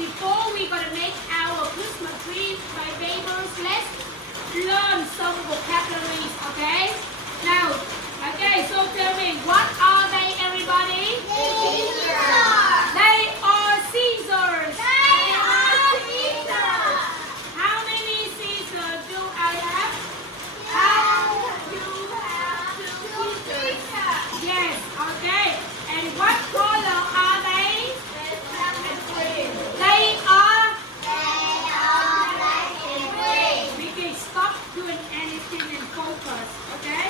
before we're gonna make our Christmas tree, my neighbors, let's learn some vocabularies, okay? Now, okay, so tell me, what are they, everybody? Scissors. They are scissors. They are scissors. How many scissors do I have? You have two scissors. Yes, okay. And what color are they? Black and green. They are. They are black and green. We can stop doing anything and focus, okay?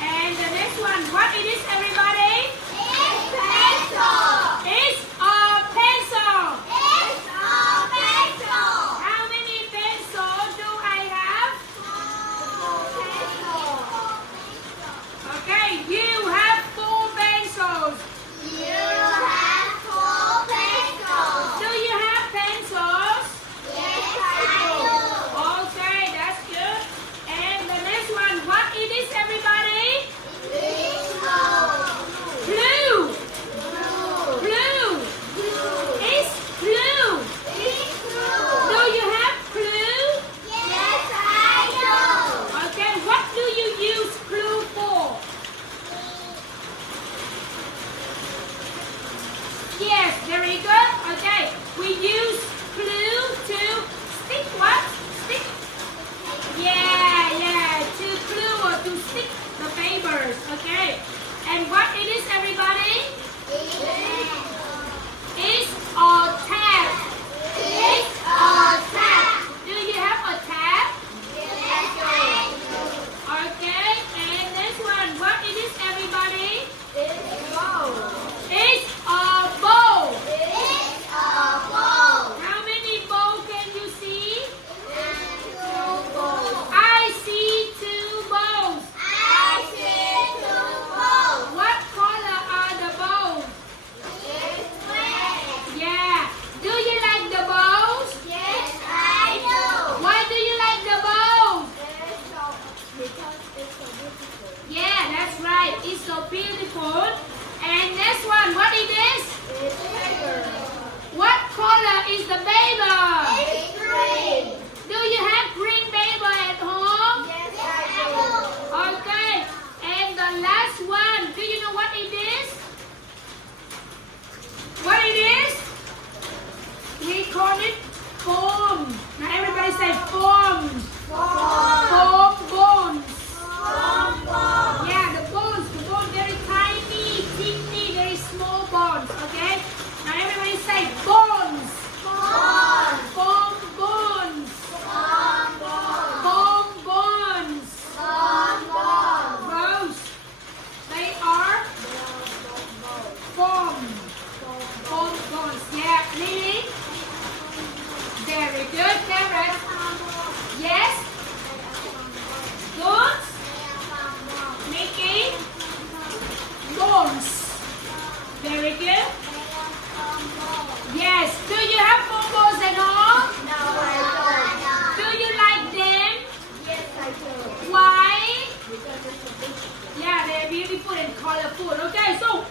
And the next one, what it is, everybody? It's pencil. It's a pencil. It's a pencil. How many pencils do I have? Okay, you have 4 pencils. You have 4 pencils. Do you have pencils? Yes, I do. Okay, that's good. And the next one, what it is, everybody? It's blue. Blue. Blue. Blue. It's blue. It's blue. Do you have blue? Yes, I do. Okay, what do you use blue for? Yes, very good. Okay, we use glue to stick what? Stick? Yeah, to glue or to stick the papers. Okay, and what it is, everybody? It's a tab. It's a tap. Do you have a tab? Yes, I do. Okay, and this one, what it is, everybody? It's a bowl. It's a bowl. It's a bowl. How many bowls can you see? And 2 bowls. I see 2 bowls. I see 2 bowls. What color are the bowls? It's red. Yeah. Do you like the bowls? Yes, I do. Why do you like the bowls? Because it's so beautiful. Yeah, that's right. It's so beautiful. And this one, what it is? It's bigger. What color is the paper? It's green. Do you have green paper at home? Yes, I do. Okay. And the last one, do you know what it is? What it is? We call it foam. Now everybody say foam. Foam bones. Yeah, the bones very tiny, teeny, very small bones. Okay. Now everybody say bones. Foam bones. Foam bones. Bones. They are foam. Foam bones. Yeah, Lily. Very good, Karen. Yes. Good. Mickey. Bones. Very good. Yes. Do you have foam bones at home? Do you like them? Why? Yeah, they're beautiful and colorful. Okay, so